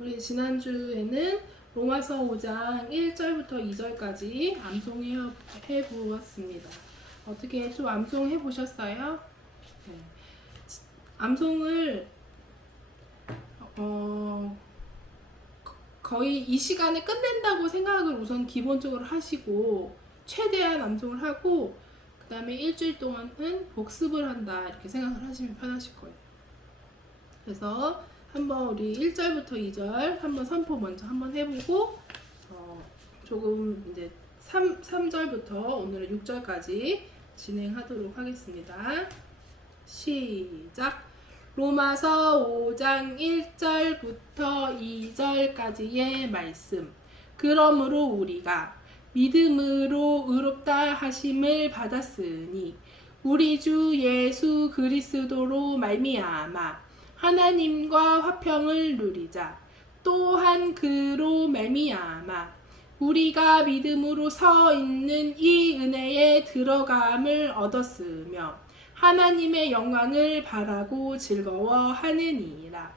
우리 지난주에는 로마서 5장 1절부터 2절까지 암송해 보았습니다. 어떻게 좀 암송해 보셨어요? 네. 암송을 거의 이 시간에 끝낸다고 생각을 우선 기본적으로 하시고 최대한 암송을 하고 그 다음에 일주일 동안은 복습을 한다 이렇게 생각을 하시면 편하실 거예요. 그래서 한번 우리 1절부터 2절 한번 선포 먼저 한번 해보고 조금 이제 3절부터 오늘은 6절까지 진행하도록 하겠습니다. 시작! 로마서 5장 1절부터 2절까지의 말씀. 그러므로 우리가 믿음으로 의롭다 하심을 받았으니 우리 주 예수 그리스도로 말미암아 하나님과 화평을 누리자. 또한 그로 말미암아 우리가 믿음으로 서 있는 이 은혜에 들어감을 얻었으며 하나님의 영광을 바라고 즐거워하느니라.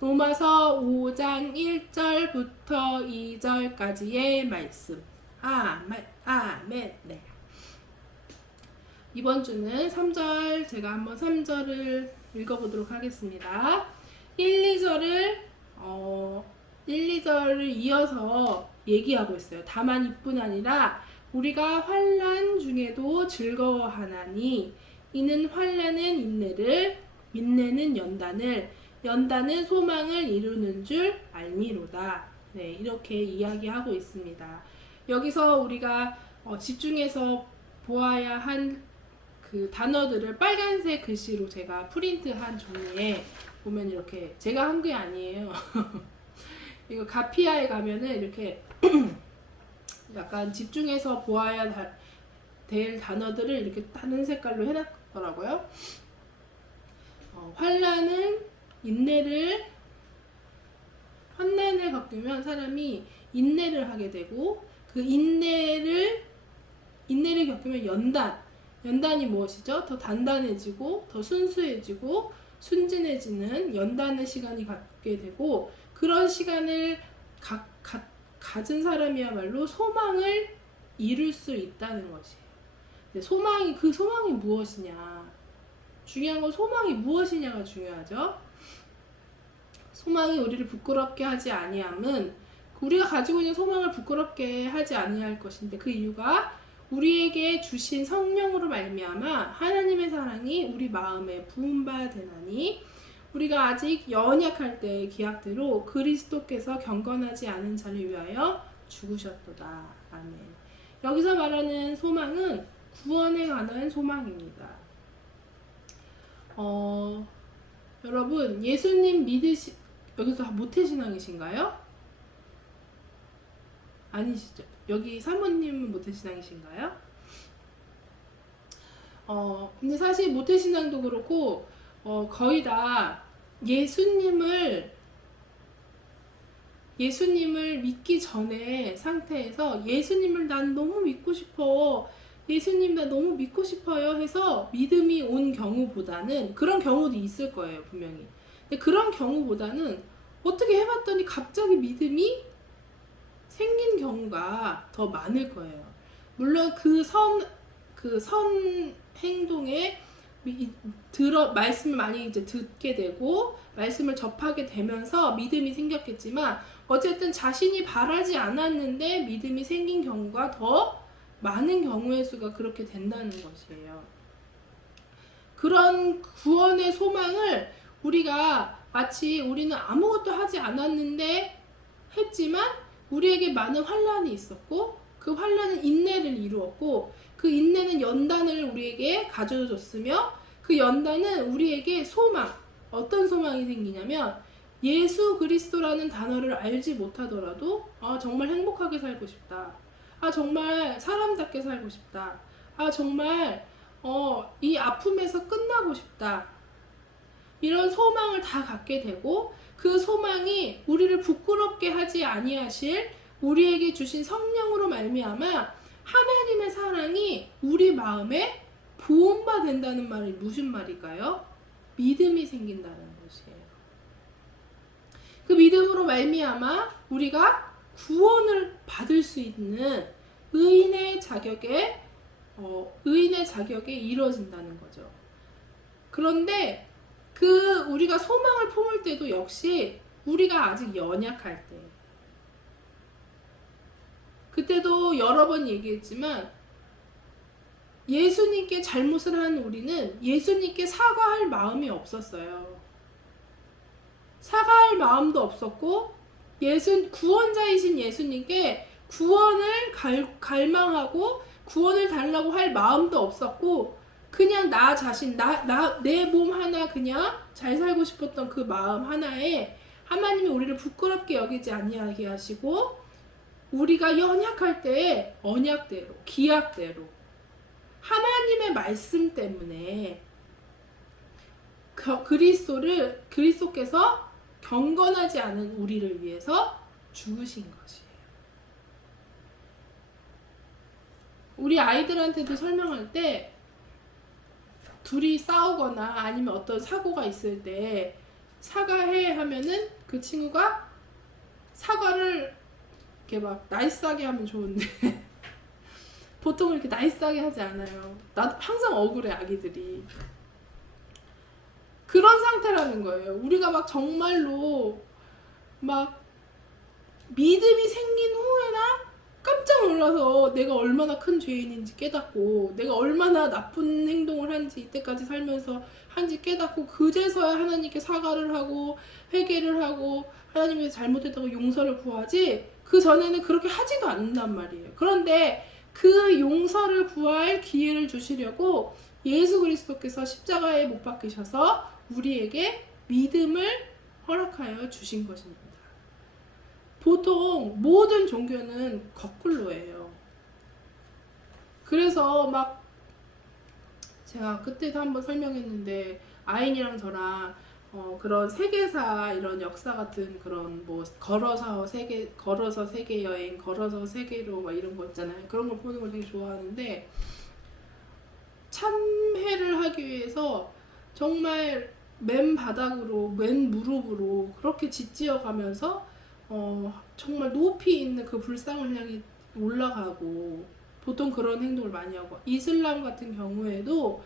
로마서 5장 1절부터 2절까지의 말씀. 아멘. 네. 이번 주는 3절, 제가 한번 3절을 읽어보도록 하겠습니다. 1, 2절을 이어서 얘기하고 있어요. 다만 이뿐 아니라 우리가 환난 중에도 즐거워하나니 이는 환난은 인내를, 인내는 연단을, 연단은 소망을 이루는 줄 알미로다. 네, 이렇게 이야기하고 있습니다. 여기서 우리가 집중해서 보아야 한 그 단어들을 빨간색 글씨로 제가 프린트한 종이에 보면 이렇게 제가 한 게 아니에요. 이거 가피아에 가면은 이렇게 약간 집중해서 보아야 될 단어들을 이렇게 다른 색깔로 해놨더라고요. 환난을 겪으면 사람이 인내를 하게 되고 그 인내를 겪으면 연단이 무엇이죠? 더 단단해지고 더 순수해지고 순진해지는 연단의 시간이 갖게 되고 그런 시간을 가진 사람이야말로 소망을 이룰 수 있다는 것이에요. 그 소망이 무엇이냐? 중요한 건 소망이 무엇이냐가 중요하죠. 소망이 우리를 부끄럽게 하지 아니함은 우리가 가지고 있는 소망을 부끄럽게 하지 아니할 것인데 그 이유가 우리에게 주신 성령으로 말미암아 하나님의 사랑이 우리 마음에 부음바 되나니 우리가 아직 연약할 때의 기약대로 그리스도께서 경건하지 않은 자를 위하여 죽으셨도다. 아멘. 여기서 말하는 소망은 구원에 관한 소망입니다. 여러분 예수님 여기서 모태신앙이신가요? 아니시죠? 여기 사모님은 모태신앙이신가요? 근데 사실 모태신앙도 그렇고 거의 다 예수님을 믿기 전에 상태에서 예수님을 난 너무 믿고 싶어, 예수님 나 너무 믿고 싶어요 해서 믿음이 온 경우보다는, 그런 경우도 있을 거예요 분명히. 근데 그런 경우보다는 어떻게 해봤더니 갑자기 믿음이 생긴 경우가 더 많을 거예요. 물론 그 선 행동에 말씀을 많이 이제 듣게 되고 말씀을 접하게 되면서 믿음이 생겼겠지만 어쨌든 자신이 바라지 않았는데 믿음이 생긴 경우가 더 많은 경우의 수가 그렇게 된다는 것이에요. 그런 구원의 소망을 우리가 마치 우리는 아무것도 하지 않았는데 했지만 우리에게 많은 환난이 있었고 그 환난은 인내를 이루었고 그 인내는 연단을 우리에게 가져줬으며 그 연단은 우리에게 소망, 어떤 소망이 생기냐면 예수 그리스도라는 단어를 알지 못하더라도 정말 행복하게 살고 싶다. 정말 사람답게 살고 싶다. 정말 이 아픔에서 끝나고 싶다. 이런 소망을 다 갖게 되고 그 소망이 우리를 부끄럽게 하지 아니하실 우리에게 주신 성령으로 말미암아 하나님의 사랑이 우리 마음에 부음바 된다는 말이 무슨 말일까요? 믿음이 생긴다는 것이에요. 그 믿음으로 말미암아 우리가 구원을 받을 수 있는 의인의 자격에 이루어진다는 거죠. 그런데 그 우리가 소망을 품을 때도 역시 우리가 아직 연약할 때, 그때도 여러 번 얘기했지만 예수님께 잘못을 한 우리는 예수님께 사과할 마음이 없었어요. 사과할 마음도 없었고 구원자이신 예수님께 구원을 갈망하고 구원을 달라고 할 마음도 없었고, 그냥 나 자신, 내 몸 하나 그냥 잘 살고 싶었던 그 마음 하나에 하나님이 우리를 부끄럽게 여기지 아니하게 하시고, 우리가 연약할 때에 언약대로, 기약대로 하나님의 말씀 때문에 그리스도께서 경건하지 않은 우리를 위해서 죽으신 것이에요. 우리 아이들한테도 설명할 때 둘이 싸우거나 아니면 어떤 사고가 있을 때 사과해 하면은 그 친구가 사과를 이렇게 막 나이스하게 하면 좋은데 보통 이렇게 나이스하게 하지 않아요. 나도 항상 억울해, 아기들이. 그런 상태라는 거예요. 우리가 막 정말로 막 믿음이 생긴 후에나 깜짝 놀라서 내가 얼마나 큰 죄인인지 깨닫고, 내가 얼마나 나쁜 행동을 한지 이때까지 살면서 한지 깨닫고, 그제서야 하나님께 사과를 하고 회개를 하고 하나님이 잘못했다고 용서를 구하지, 그 전에는 그렇게 하지도 않는단 말이에요. 그런데 그 용서를 구할 기회를 주시려고 예수 그리스도께서 십자가에 못 박히셔서 우리에게 믿음을 허락하여 주신 것입니다. 보통 모든 종교는 거꾸로예요. 그래서 막 제가 그때도 한번 설명했는데, 아인이랑 저랑 그런 세계사 이런 역사 같은 그런 뭐 걸어서 세계 여행, 걸어서 세계로 막 이런 거 있잖아요. 그런 걸 보는 걸 되게 좋아하는데, 참회를 하기 위해서 정말 맨 바닥으로, 맨 무릎으로 그렇게 짓지어 가면서 정말 높이 있는 그 불상을 향해 올라가고, 보통 그런 행동을 많이 하고, 이슬람 같은 경우에도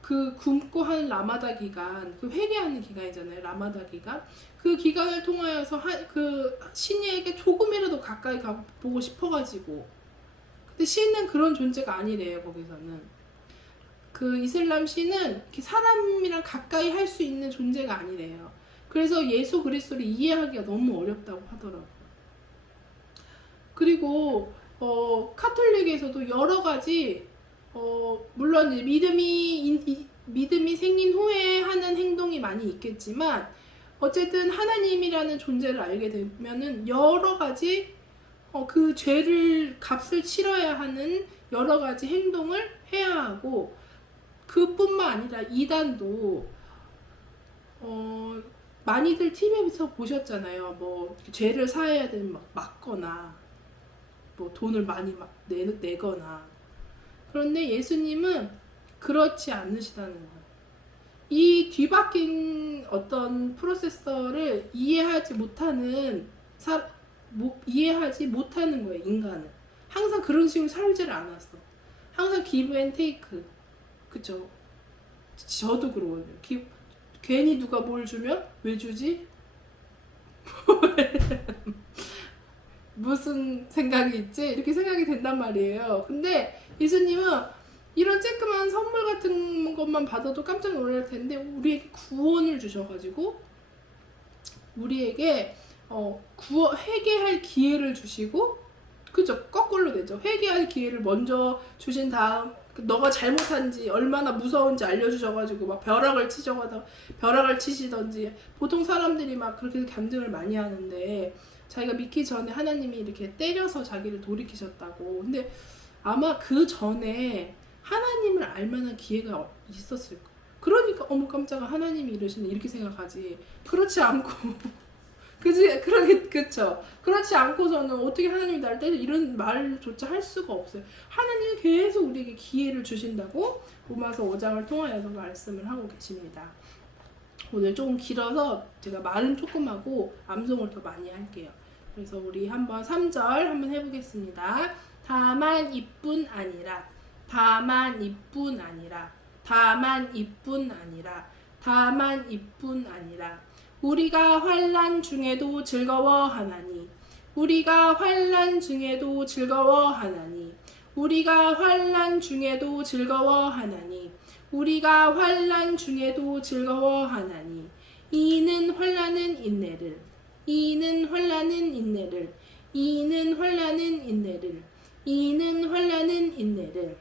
그 굶고 하는 라마다 기간, 그 회개하는 기간이잖아요. 라마다 기간. 그 기간을 통하여서 그 신에게 조금이라도 가까이 가보고 싶어가지고. 근데 신은 그런 존재가 아니래요. 거기서는 그 이슬람 신은 이렇게 사람이랑 가까이 할 수 있는 존재가 아니래요. 그래서 예수 그리스도를 이해하기가 너무 어렵다고 하더라고요. 그리고 카톨릭에서도 여러 가지 물론 믿음이 생긴 후에 하는 행동이 많이 있겠지만, 어쨌든 하나님이라는 존재를 알게 되면은 여러 가지 그 죄를 값을 치러야 하는 여러 가지 행동을 해야 하고, 그뿐만 아니라 이단도 많이들 TV에서 보셨잖아요. 뭐 죄를 사해야 되면 막 맞거나 뭐 돈을 많이 막 내거나. 그런데 예수님은 그렇지 않으시다는 거예요. 이 뒤바뀐 어떤 프로세서를 이해하지 못하는 거예요. 인간은 항상 그런 식으로 살지를 않았어. 항상 기브 앤 테이크. 그쵸? 저도 그러거든요. 괜히 누가 뭘 주면 왜 주지? 무슨 생각이 있지? 이렇게 생각이 된단 말이에요. 근데 예수님은 이런 쬐끄만 선물 같은 것만 받아도 깜짝 놀랄 텐데, 우리에게 구원을 주셔가지고 우리에게 회개할 기회를 주시고, 그죠? 거꾸로 되죠. 회개할 기회를 먼저 주신 다음, 너가 잘못한지 얼마나 무서운지 알려주셔가지고 막 벼락을 치시던지. 보통 사람들이 막 그렇게 간증을 많이 하는데, 자기가 믿기 전에 하나님이 이렇게 때려서 자기를 돌이키셨다고. 근데 아마 그 전에 하나님을 알만한 기회가 있었을 거예요. 그러니까 어머 깜짝아, 하나님이 이러시네, 이렇게 생각하지. 그렇지 않고 그쵸? 그렇지 않고서는 어떻게 하나님이 날 때려, 이런 말조차 할 수가 없어요. 하나님이 계속 우리에게 기회를 주신다고 로마서 5장을 통하여서 말씀을 하고 계십니다. 오늘 조금 길어서 제가 말은 조금 하고 암송을 더 많이 할게요. 그래서 우리 한번 3절 한번 해보겠습니다. 다만 이뿐 아니라, 다만 이뿐 아니라, 다만 이뿐 아니라, 다만 이뿐 아니라, 우리가 환난 중에도 즐거워하나니, 우리가 환난 중에도 즐거워하나니, 우리가 환난 중에도 즐거워하나니, 우리가 환난 중에도 즐거워하나니, 이는 환난은 인내를, 이는 환난은 인내를, 이는 환난은 인내를, 이는 환난은 인내를.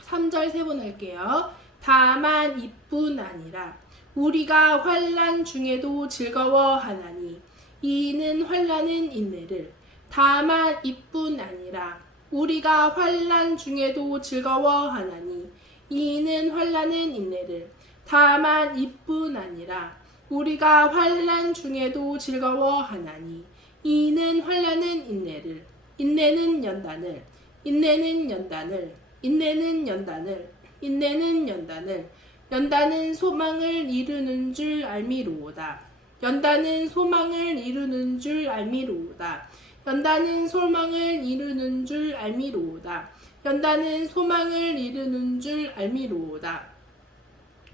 3절 세 번 할게요. 다만 이뿐 아니라, 우리가 환난 중에도 즐거워하나니, 이는 환난은 인내를. 다만 이뿐 아니라, 우리가 환난 중에도 즐거워하나니, 이는 환난은 인내를. 다만 이뿐 아니라, 우리가 환난 중에도 즐거워하나니, 이는 환난은 인내를. 인내는 연단을, 인내는 연단을, 인내는 연단을, 인내는 연단을. 연단은 소망을 이루는 줄 알미로우다. 연단은 소망을 이루는 줄 알미로우다. 연단은 소망을 이루는 줄 알미로우다. 연단은 소망을 이루는 줄 알미로우다.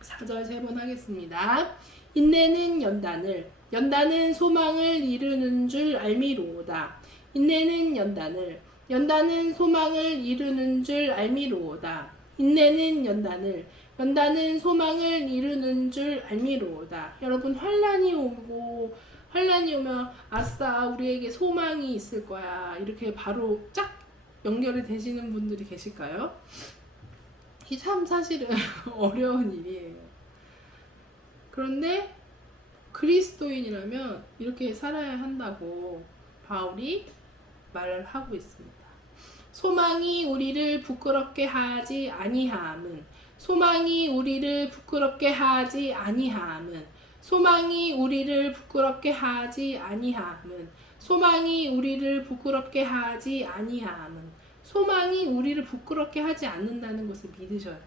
4절 세 번 하겠습니다. 인내는 연단을, 연단은 소망을 이루는 줄 알미로우다. 인내는 연단을, 연단은 소망을 이루는 줄 알미로우다. 인내는 연단을, 연단은 소망을 이루는 줄 알미로우다. 여러분, 환난이 오면 아싸 우리에게 소망이 있을 거야 이렇게 바로 쫙 연결이 되시는 분들이 계실까요? 이게 참 사실은 어려운 일이에요. 그런데 그리스도인이라면 이렇게 살아야 한다고 바울이 말을 하고 있습니다. 소망이 우리를 부끄럽게 하지 아니함은, 소망이 우리를 부끄럽게 하지 아니함은, 소망이 우리를 부끄럽게 하지 아니함은, 소망이 우리를 부끄럽게 하지 아니함은, 소망이 우리를 부끄럽게 하지 않는다는 것을 믿으셔야 돼요.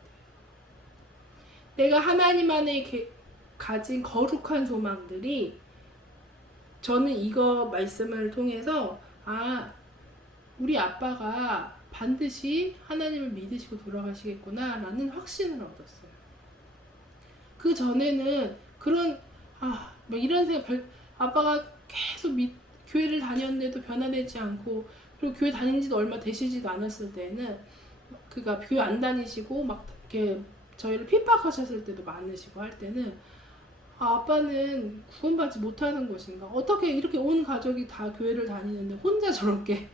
내가 하나님 안에 가진 거룩한 소망들이, 저는 이거 말씀을 통해서 우리 아빠가 반드시 하나님을 믿으시고 돌아가시겠구나 라는 확신을 얻었어요. 그 전에는 그런 막 이런 생각, 아빠가 계속 교회를 다녔는데도 변화되지 않고, 그리고 교회 다닌 지도 얼마 되시지도 않았을 때는, 그가 교회 안 다니시고 막 이렇게 저희를 핍박하셨을 때도 많으시고 할 때는 아빠는 구원받지 못하는 것인가? 어떻게 이렇게 온 가족이 다 교회를 다니는데 혼자 저렇게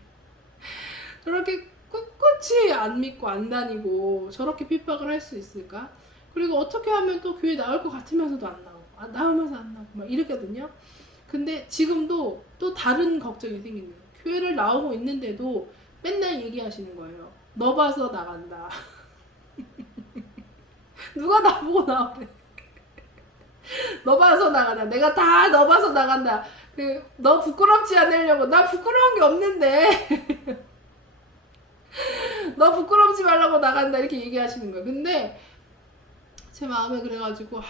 꿋꿋이 안 믿고 안 다니고 저렇게 핍박을 할 수 있을까? 그리고 어떻게 하면 또 교회 나올 것 같으면서도 안 나오고, 나오면서 안 나오고 막 이랬거든요. 근데 지금도 또 다른 걱정이 생기는 거예요. 교회를 나오고 있는데도 맨날 얘기하시는 거예요. 너 봐서 나간다. 누가 나보고 나오래. 너 봐서 나간다. 내가 다 너 봐서 나간다. 너 부끄럽지 않으려고. 나 부끄러운 게 없는데. 너 부끄럽지 말라고 나간다. 이렇게 얘기하시는 거예요. 근데 제 마음에 그래가지고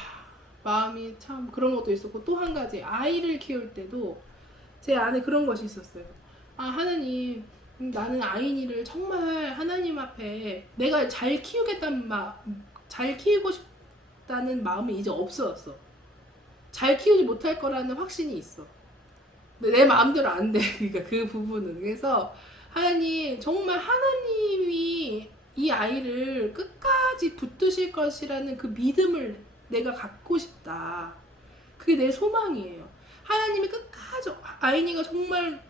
마음이 참 그런 것도 있었고, 또 한 가지, 아이를 키울 때도 제 안에 그런 것이 있었어요. 하나님, 나는 아이니를 정말 하나님 앞에 내가 잘 키우겠다는 잘 키우고 싶다는 마음이 이제 없어졌어. 잘 키우지 못할 거라는 확신이 있어. 근데 내 마음대로 안 돼. 그러니까 그 부분은. 그래서 하나님, 정말 하나님이 이 아이를 끝까지 붙드실 것이라는 그 믿음을 내가 갖고 싶다. 그게 내 소망이에요. 하나님이 끝까지, 아이니가 정말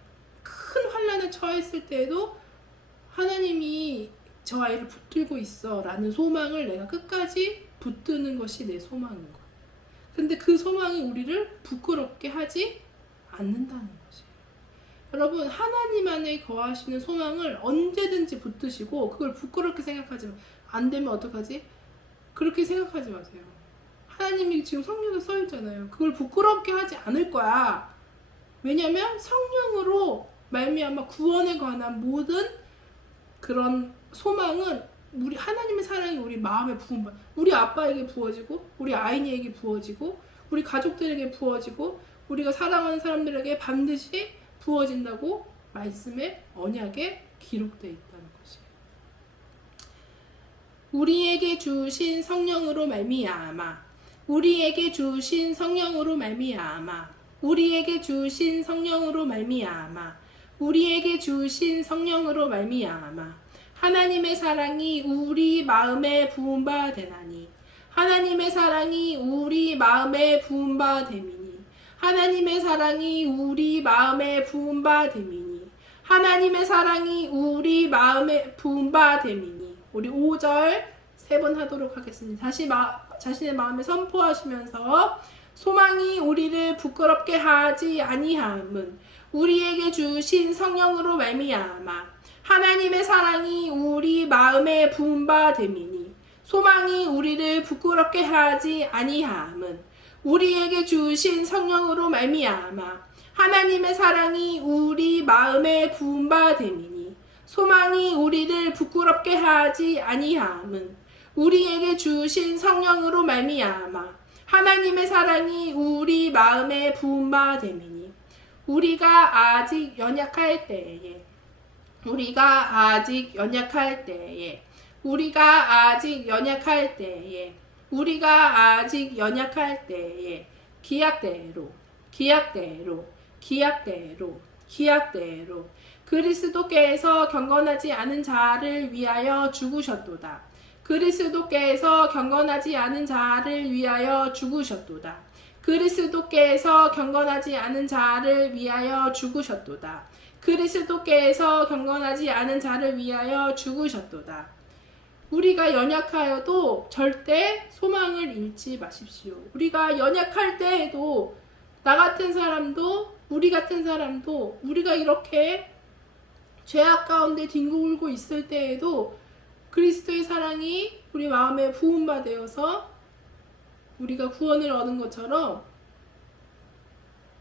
큰 환난에 처했을 때에도 하나님이 저 아이를 붙들고 있어 라는 소망을 내가 끝까지 붙드는 것이 내 소망인 거야. 근데 그 소망이 우리를 부끄럽게 하지 않는다는 것이에요. 여러분, 하나님 안에 거하시는 소망을 언제든지 붙드시고, 그걸 부끄럽게 생각하지 마. 안 되면 어떡하지? 그렇게 생각하지 마세요. 하나님이 지금 성경에 써 있잖아요. 그걸 부끄럽게 하지 않을 거야. 왜냐면 성령으로 말미암아 구원에 관한 모든 그런 소망은 우리 하나님의 사랑이 우리 마음에 부은, 우리 아빠에게 부어지고, 우리 아이니에게 부어지고, 우리 가족들에게 부어지고 우리가 사랑하는 사람들에게 반드시 부어진다고 말씀에 언약에 기록되어 있다는 것이에요. 우리에게 주신 성령으로 말미암아, 우리에게 주신 성령으로 말미암아, 우리에게 주신 성령으로 말미암아, 우리에게 주신 성령으로 말미암아 하나님의 사랑이 우리 마음에 부은 바 되나니, 하나님의 사랑이 우리 마음에 부은 바 되미니, 하나님의 사랑이 우리 마음에 부은 바 되미니, 하나님의 사랑이 우리 마음에 부은 바 되미니. 우리 5절 3번 하도록 하겠습니다. 다시 자신의 마음에 선포하시면서 소망이 우리를 부끄럽게 하지 아니함은 우리에게 주신 성령으로 말미암아 하나님의 사랑이 우리 마음에 부은 바 됨이니, 소망이 우리를 부끄럽게 하지 아니함은 우리에게 주신 성령으로 말미암아 하나님의 사랑이 우리 마음에 부은 바 됨이니, 소망이 우리를 부끄럽게 하지 아니함은 우리에게 주신 성령으로 말미암아 하나님의 사랑이 우리 마음에 부은 바 됨이니. 우리가 아직 연약할 때에, 우리가 아직 연약할 때에, 우리가 아직 연약할 때에, 우리가 아직 연약할 때에 기약대로, 기약대로, 기약대로, 기약대로 그리스도께서 경건하지 않은 자를 위하여 죽으셨도다. 그리스도께서 경건하지 않은 자를 위하여 죽으셨도다. 그리스도께서 경건하지 않은 자를 위하여 죽으셨도다. 그리스도께서 경건하지 않은 자를 위하여 죽으셨도다. 우리가 연약하여도 절대 소망을 잃지 마십시오. 우리가 연약할 때에도 나 같은 사람도 우리 같은 사람도 우리가 이렇게 죄악 가운데 뒹굴고 있을 때에도 그리스도의 사랑이 우리 마음에 부은 바 되어서 우리가 구원을 얻은 것처럼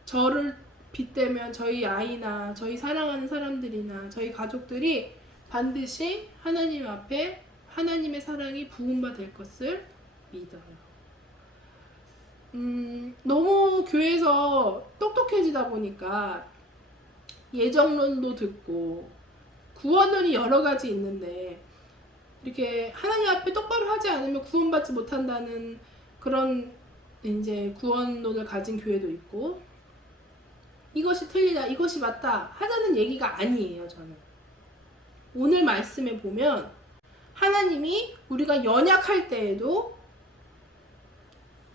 저를 빗대면 저희 아이나 저희 사랑하는 사람들이나 저희 가족들이 반드시 하나님 앞에 하나님의 사랑이 부은 바 될 것을 믿어요. 너무 교회에서 똑똑해지다 보니까 예정론도 듣고 구원론이 여러 가지 있는데 이렇게 하나님 앞에 똑바로 하지 않으면 구원받지 못한다는 그런 이제 구원론을 가진 교회도 있고, 이것이 틀리다, 이것이 맞다 하자는 얘기가 아니에요. 저는 오늘 말씀에 보면 하나님이 우리가 연약할 때에도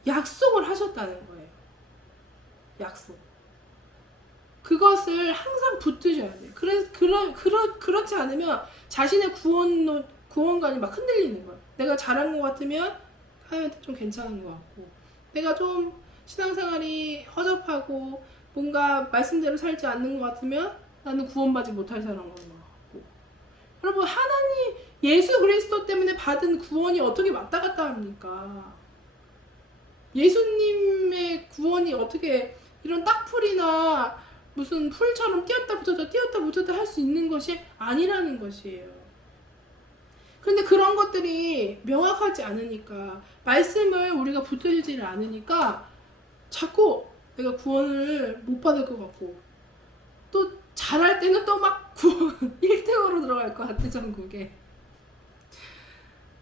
약속을 하셨다는 거예요. 약속. 그것을 항상 붙드셔야 돼요. 그렇지 않으면 자신의 구원관이 막 흔들리는 거예요. 내가 잘한 것 같으면 하나님한테 좀 괜찮은 것 같고, 내가 좀 신앙생활이 허접하고 뭔가 말씀대로 살지 않는 것 같으면 나는 구원받지 못할 사람인 것 같고. 여러분, 하나님 예수 그리스도 때문에 받은 구원이 어떻게 왔다 갔다 합니까? 예수님의 구원이 어떻게 이런 딱풀이나 무슨 풀처럼 띄었다 붙였다 할 수 있는 것이 아니라는 것이에요. 그런데 그런 것들이 명확하지 않으니까, 말씀을 우리가 붙들지를 않으니까 자꾸 내가 구원을 못 받을 것 같고, 또 잘할 때는 또 막 구원 1등으로 들어갈 것 같아, 전국에.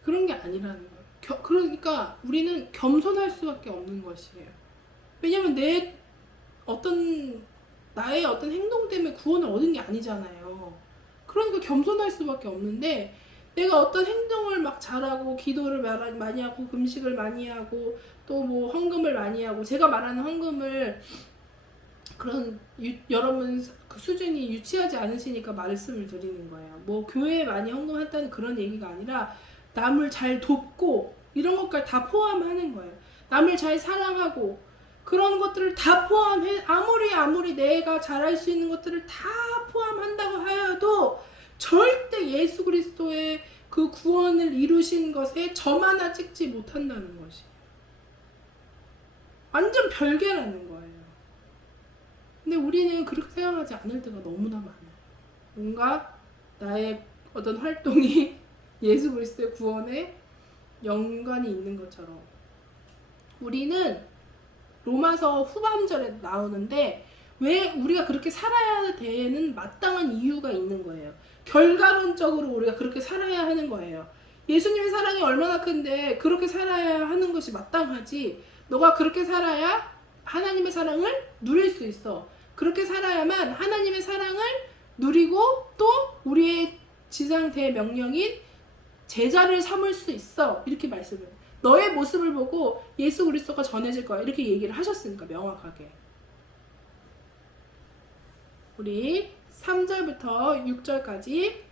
그런 게 아니라는 거예요. 그러니까 우리는 겸손할 수밖에 없는 것이에요. 왜냐면 나의 어떤 행동 때문에 구원을 얻은 게 아니잖아요. 그러니까 겸손할 수밖에 없는데, 내가 어떤 행동을 막 잘하고 기도를 많이 하고 금식을 많이 하고 또 뭐 헌금을 많이 하고, 제가 말하는 헌금을 그런 여러분 그 수준이 유치하지 않으시니까 말씀을 드리는 거예요. 뭐 교회에 많이 헌금했다는 그런 얘기가 아니라 남을 잘 돕고 이런 것까지 다 포함하는 거예요. 남을 잘 사랑하고 그런 것들을 다 포함해, 아무리 내가 잘할 수 있는 것들을 다 포함한다고 하여도 절대 예수 그리스도의 그 구원을 이루신 것에 점 하나 찍지 못한다는 것이 완전 별개라는 거예요. 근데 우리는 그렇게 생각하지 않을 때가 너무나 많아요. 뭔가 나의 어떤 활동이 예수 그리스도의 구원에 연관이 있는 것처럼. 우리는 로마서 후반절에 나오는데 왜 우리가 그렇게 살아야 되는 마땅한 이유가 있는 거예요. 결과론적으로 우리가 그렇게 살아야 하는 거예요. 예수님의 사랑이 얼마나 큰데 그렇게 살아야 하는 것이 마땅하지. 너가 그렇게 살아야 하나님의 사랑을 누릴 수 있어. 그렇게 살아야만 하나님의 사랑을 누리고 또 우리의 지상 대명령인 제자를 삼을 수 있어. 이렇게 말씀을. 너의 모습을 보고 예수 그리스도가 전해질 거야. 이렇게 얘기를 하셨으니까 명확하게. 우리 3절부터 6절까지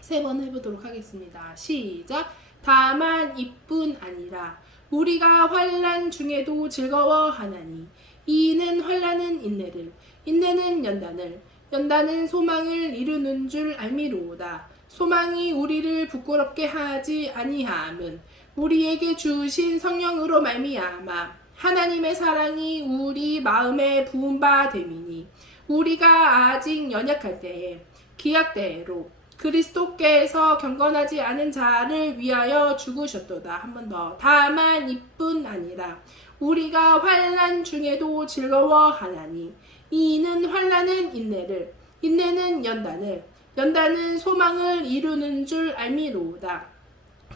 세 번 해보도록 하겠습니다. 시작. 다만 이뿐 아니라 우리가 환난 중에도 즐거워하나니 이는 환난은 인내를, 인내는 연단을, 연단은 소망을 이루는 줄 알미로다. 소망이 우리를 부끄럽게 하지 아니함은 우리에게 주신 성령으로 말미암아 하나님의 사랑이 우리 마음에 부은 바 됨이니 우리가 아직 연약할 때에 기약대로 그리스도께서 경건하지 않은 자를 위하여 죽으셨도다. 한 번 더. 다만 이뿐 아니라 우리가 환난 중에도 즐거워하나니 이는 환난은 인내를, 인내는 연단을, 연단은 소망을 이루는 줄 알미로다.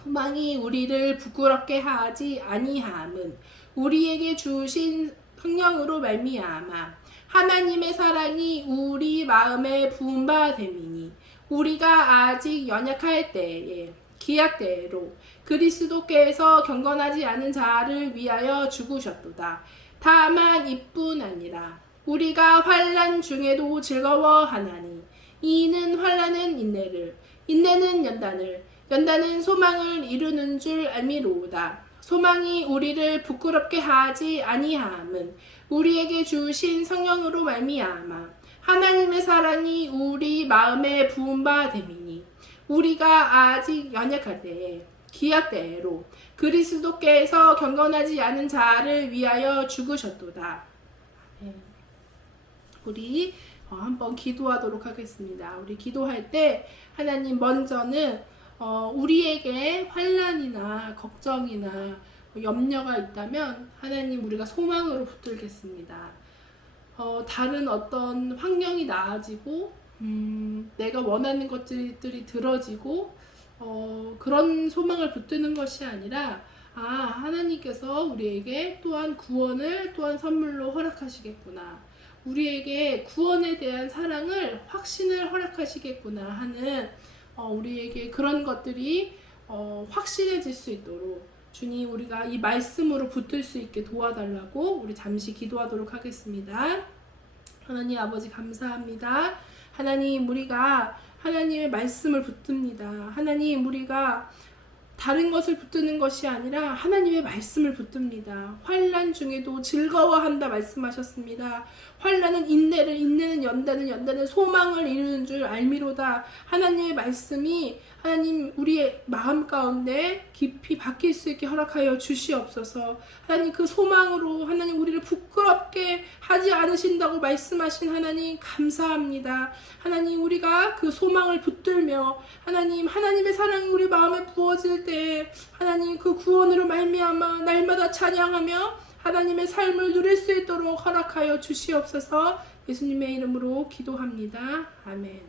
소망이 우리를 부끄럽게 하지 아니함은 우리에게 주신 성령으로 말미암아 하나님의 사랑이 우리 마음에 부은 바 됨이니 우리가 아직 연약할 때에 기약대로 그리스도께서 경건하지 않은 자를 위하여 죽으셨도다. 다만 이뿐 아니라 우리가 환난 중에도 즐거워하나니 이는 환난은 인내를, 인내는 연단을, 연단은 소망을 이루는 줄 알미로우다. 소망이 우리를 부끄럽게 하지 아니함은 우리에게 주신 성령으로 말미암아 하나님의 사랑이 우리 마음에 부은 바 됨이니 우리가 아직 연약할 때에 기약대로 그리스도께서 경건하지 않은 자를 위하여 죽으셨도다. 우리 한번 기도하도록 하겠습니다. 우리 기도할 때 하나님 먼저는 우리에게 환난이나 걱정이나 염려가 있다면 하나님 우리가 소망으로 붙들겠습니다. 다른 어떤 환경이 나아지고 내가 원하는 것들이 들어지고 그런 소망을 붙드는 것이 아니라 하나님께서 우리에게 또한 구원을 또한 선물로 허락하시겠구나. 우리에게 구원에 대한 사랑을 확신을 허락하시겠구나 하는 우리에게 그런 것들이 확실해질 수 있도록 주님 우리가 이 말씀으로 붙들 수 있게 도와달라고 우리 잠시 기도하도록 하겠습니다. 하나님 아버지 감사합니다. 하나님 우리가 하나님의 말씀을 붙듭니다. 하나님 우리가 다른 것을 붙드는 것이 아니라 하나님의 말씀을 붙듭니다. 환난 중에도 즐거워한다 말씀하셨습니다. 환난은 인내를, 인내는 연단을, 연단은 소망을 이루는 줄 알미로다. 하나님의 말씀이 하나님 우리의 마음 가운데 깊이 박힐 수 있게 허락하여 주시옵소서. 하나님 그 소망으로 하나님 우리를 부끄럽게 하지 않으신다고 말씀하신 하나님 감사합니다. 하나님 우리가 그 소망을 붙들며 하나님의 사랑이 우리 마음에 부어질 때 하나님 그 구원으로 말미암아 날마다 찬양하며 하나님의 삶을 누릴 수 있도록 허락하여 주시옵소서. 예수님의 이름으로 기도합니다. 아멘.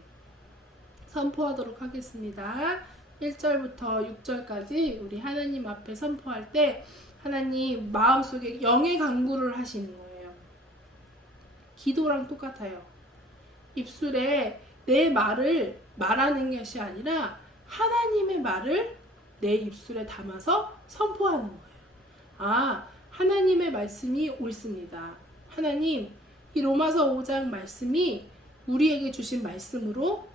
선포하도록 하겠습니다. 1절부터 6절까지 우리 하나님 앞에 선포할 때 하나님 마음속에 영의 간구를 하시는 거예요. 기도랑 똑같아요. 입술에 내 말을 말하는 것이 아니라 하나님의 말을 내 입술에 담아서 선포하는 거예요. 하나님의 말씀이 옳습니다. 하나님, 이 로마서 5장 말씀이 우리에게 주신 말씀으로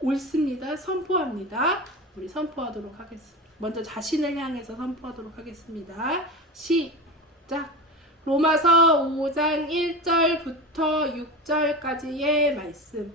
옳습니다. 선포합니다. 우리 선포하도록 하겠습니다. 먼저 자신을 향해서 선포하도록 하겠습니다. 시작! 로마서 5장 1절부터 6절까지의 말씀.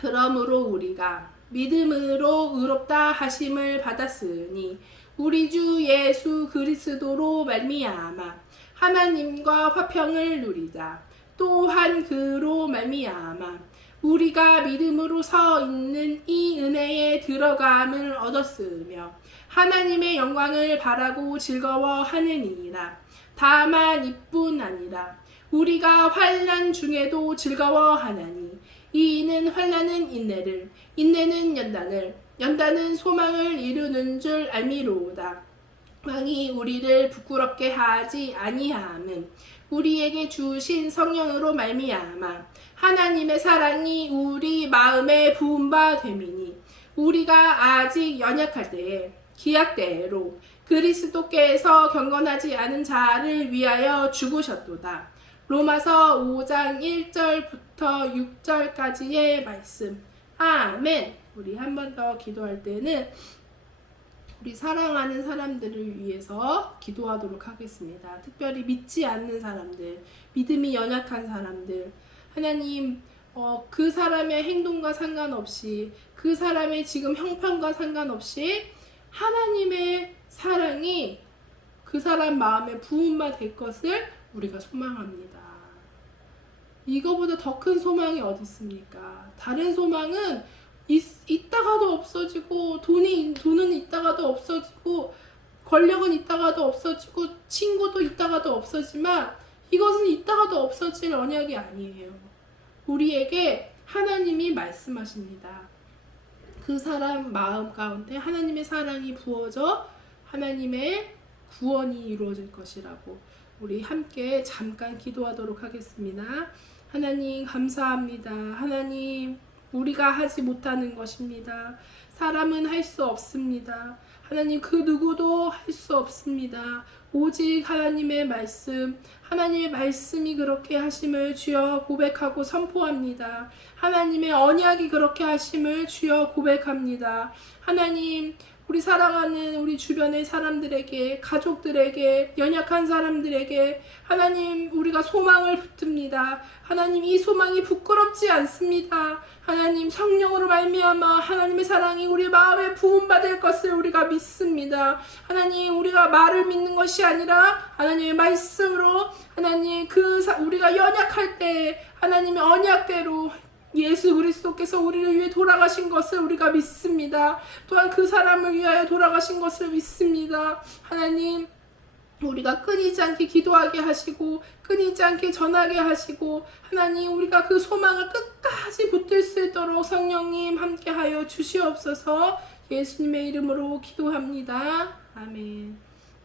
그러므로 우리가 믿음으로 의롭다 하심을 받았으니 우리 주 예수 그리스도로 말미암아 하나님과 화평을 누리자. 또한 그로 말미암아 우리가 믿음으로 서 있는 이 은혜에 들어감을 얻었으며 하나님의 영광을 바라고 즐거워하느니라. 다만 이뿐 아니라 우리가 환난 중에도 즐거워하나니 이는 환난은 인내를, 인내는 연단을, 연단은 소망을 이루는 줄 알미로우다. 왕이 우리를 부끄럽게 하지 아니함은 우리에게 주신 성령으로 말미암아 하나님의 사랑이 우리 마음에 부은 바 됨이니 우리가 아직 연약할 때에 기약대로 그리스도께서 경건하지 않은 자를 위하여 죽으셨도다. 로마서 5장 1절부터 6절까지의 말씀. 아멘. 우리 한 번 더 기도할 때는 우리 사랑하는 사람들을 위해서 기도하도록 하겠습니다. 특별히 믿지 않는 사람들, 믿음이 연약한 사람들, 하나님 그 사람의 행동과 상관없이, 그 사람의 지금 형편과 상관없이 하나님의 사랑이 그 사람 마음에 부은 바 될 것을 우리가 소망합니다. 이거보다 더 큰 소망이 어디 있습니까? 다른 소망은 있다가도 없어지고, 돈은 있다가도 없어지고, 권력은 있다가도 없어지고, 친구도 있다가도 없어지만 이것은 있다가도 없어질 언약이 아니에요. 우리에게 하나님이 말씀하십니다. 그 사람 마음 가운데 하나님의 사랑이 부어져 하나님의 구원이 이루어질 것이라고. 우리 함께 잠깐 기도하도록 하겠습니다. 하나님 감사합니다. 하나님, 우리가 하지 못하는 것입니다. 사람은 할 수 없습니다. 하나님, 그 누구도 할 수 없습니다. 오직 하나님의 말씀, 하나님의 말씀이 그렇게 하심을 주여 고백하고 선포합니다. 하나님의 언약이 그렇게 하심을 주여 고백합니다. 하나님, 우리 사랑하는 우리 주변의 사람들에게, 가족들에게, 연약한 사람들에게 하나님, 우리가 소망을 붙듭니다. 하나님, 이 소망이 부끄럽지 않습니다. 하나님, 성령으로 말미암아 하나님의 사랑이 우리 마음에 부음받을 것을 우리가 믿습니다. 하나님, 우리가 말을 믿는 것이 아니라 하나님의 말씀으로, 하나님, 우리가 연약할 때 하나님의 언약대로 예수 그리스도께서 우리를 위해 돌아가신 것을 우리가 믿습니다. 또한 그 사람을 위하여 돌아가신 것을 믿습니다. 하나님, 우리가 끊이지 않게 기도하게 하시고 끊이지 않게 전하게 하시고, 하나님, 우리가 그 소망을 끝까지 붙들 수 있도록 성령님 함께하여 주시옵소서. 예수님의 이름으로 기도합니다. 아멘.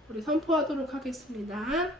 우리 선포하도록 하겠습니다.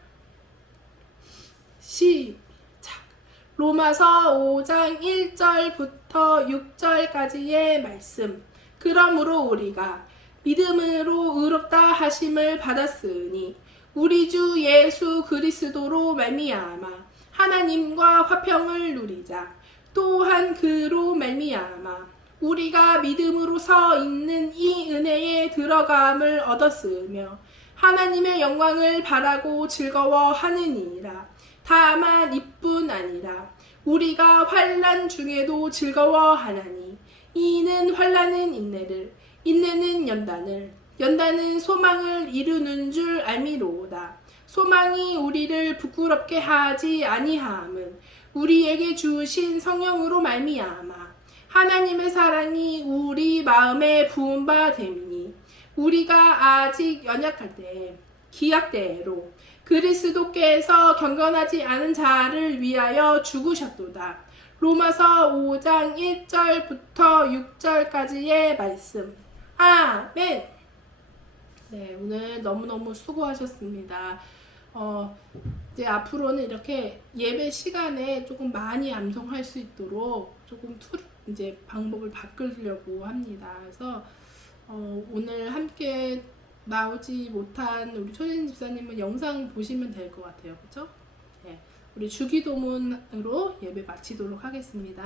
로마서 5장 1절부터 6절까지의 말씀. 그러므로 우리가 믿음으로 의롭다 하심을 받았으니 우리 주 예수 그리스도로 말미암아 하나님과 화평을 누리자. 또한 그로 말미암아 우리가 믿음으로 서 있는 이 은혜에 들어감을 얻었으며 하나님의 영광을 바라고 즐거워하느니라. 다만 이뿐 아니라 우리가 환난 중에도 즐거워하나니 이는 환난은 인내를, 인내는 연단을, 연단은 소망을 이루는 줄 알미로우다. 소망이 우리를 부끄럽게 하지 아니함은 우리에게 주신 성령으로 말미암아 하나님의 사랑이 우리 마음에 부은 바 됨이니 우리가 아직 연약할 때에 기약대로 그리스도께서 경건하지 않은 자를 위하여 죽으셨도다. 로마서 5장 1절부터 6절까지의 말씀. 아멘. 네, 오늘 너무너무 수고하셨습니다. 이제 앞으로는 이렇게 예배 시간에 조금 많이 암송할 수 있도록 조금 이제 방법을 바꾸려고 합니다. 그래서 오늘 함께 나오지 못한 우리 초진 집사님은 영상 보시면 될 것 같아요. 그렇죠? 네, 우리 주기도문으로 예배 마치도록 하겠습니다.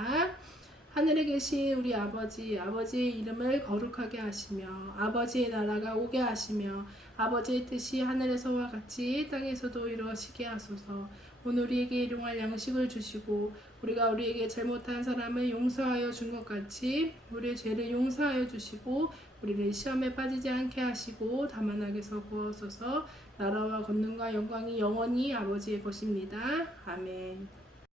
하늘에 계신 우리 아버지, 아버지의 이름을 거룩하게 하시며 아버지의 나라가 오게 하시며 아버지의 뜻이 하늘에서와 같이 땅에서도 이루어지게 하소서. 오늘 우리에게 일용할 양식을 주시고 우리가 우리에게 잘못한 사람을 용서하여 준 것 같이 우리의 죄를 용서하여 주시고 우리를 시험에 빠지지 않게 하시고 다만 악에서 구하소서. 나라와 권능과 영광이 영원히 아버지의 것입니다. 아멘.